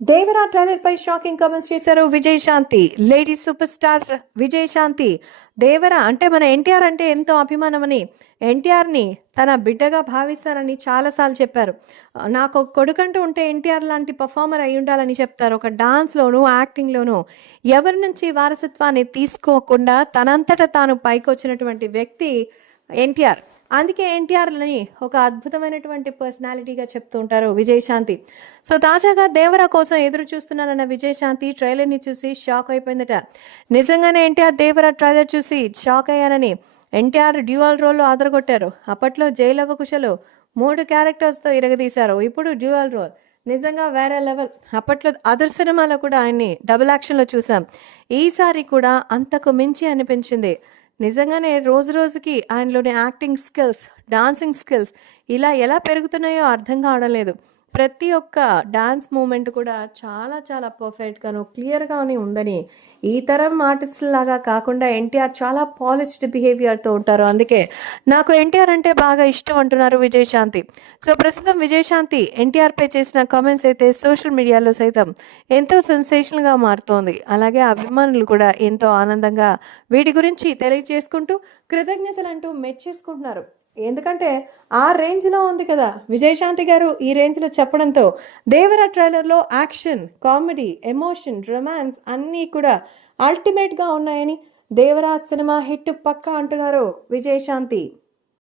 Devara trailer పై shocking comments చేశారు Vijayashanti lady super star Vijayashanti Devara అంటే మన ఎన్టీఆర్ అంటే ఎంతో అభిమానమని. ఎన్టీఆర్ని తన బిడ్డగా భావిస్తారని చాలాసార్లు చెప్పారు. నాకు ఒక కొడుకంటూ ఉంటే ఎన్టీఆర్ లాంటి పర్ఫార్మర్ అయి ఉండాలని చెప్తారు. ఒక డాన్స్లోను యాక్టింగ్లోనూ ఎవరి నుంచి వారసత్వాన్ని తీసుకోకుండా తనంతట తాను పైకొచ్చినటువంటి వ్యక్తి ఎన్టీఆర్. అందుకే ఎన్టీఆర్లని ఒక అద్భుతమైనటువంటి పర్సనాలిటీగా చెప్తూ ఉంటారు విజయశాంతి సో తాజాగా దేవరా కోసం ఎదురు చూస్తున్నానన్న విజయశాంతి ట్రైలర్ని చూసి షాక్ అయిపోయిందట. నిజంగానే ఎన్టీఆర్ దేవరా ట్రైలర్ చూసి షాక్ అయ్యానని ఎన్టీఆర్ డ్యూయల్ రోల్లో ఆదరగొట్టారు. అప్పట్లో జైలవ కుశలు మూడు క్యారెక్టర్స్తో ఇరగదీశారు. ఇప్పుడు డ్యూయల్ రోల్ నిజంగా వేరే లెవెల్ అప్పట్లో అదర్ సినిమాలో కూడా ఆయన్ని డబుల్ యాక్షన్లో చూసాం. ఈసారి కూడా అంతకు మించి అనిపించింది. నిజంగానే రోజు రోజుకి ఆయనలోని యాక్టింగ్ స్కిల్స్ డాన్సింగ్ స్కిల్స్ ఇలా ఎలా పెరుగుతున్నాయో అర్థం కావడం లేదు. ప్రతి ఒక్క డాన్స్ మూమెంట్ కూడా చాలా చాలా పర్ఫెక్ట్గాను క్లియర్గానే ఉందని ఈ తరం ఆర్టిస్టులాగా కాకుండా ఎన్టీఆర్ చాలా పాలిష్డ్ బిహేవియర్తో ఉంటారు. అందుకే నాకు ఎన్టీఆర్ అంటే బాగా ఇష్టం అంటున్నారు విజయశాంతి. సో ప్రస్తుతం విజయశాంతి ఎన్టీఆర్పై చేసిన కామెంట్స్ అయితే సోషల్ మీడియాలో సైతం ఎంతో సెన్సేషనల్గా మారుతోంది. అలాగే అభిమానులు కూడా ఎంతో ఆనందంగా వీటి గురించి తెలియజేసుకుంటూ కృతజ్ఞతలు అంటూ మెచ్చేసుకుంటున్నారు. ఎందుకంటే ఆ రేంజ్లో ఉంది కదా. విజయశాంతి గారు ఈ రేంజ్లో చెప్పడంతో దేవర ట్రైలర్లో యాక్షన్ కామెడీ ఎమోషన్ రొమాన్స్ అన్నీ కూడా అల్టిమేట్గా ఉన్నాయని దేవరా సినిమా హిట్ పక్కా అంటున్నారు విజయశాంతి.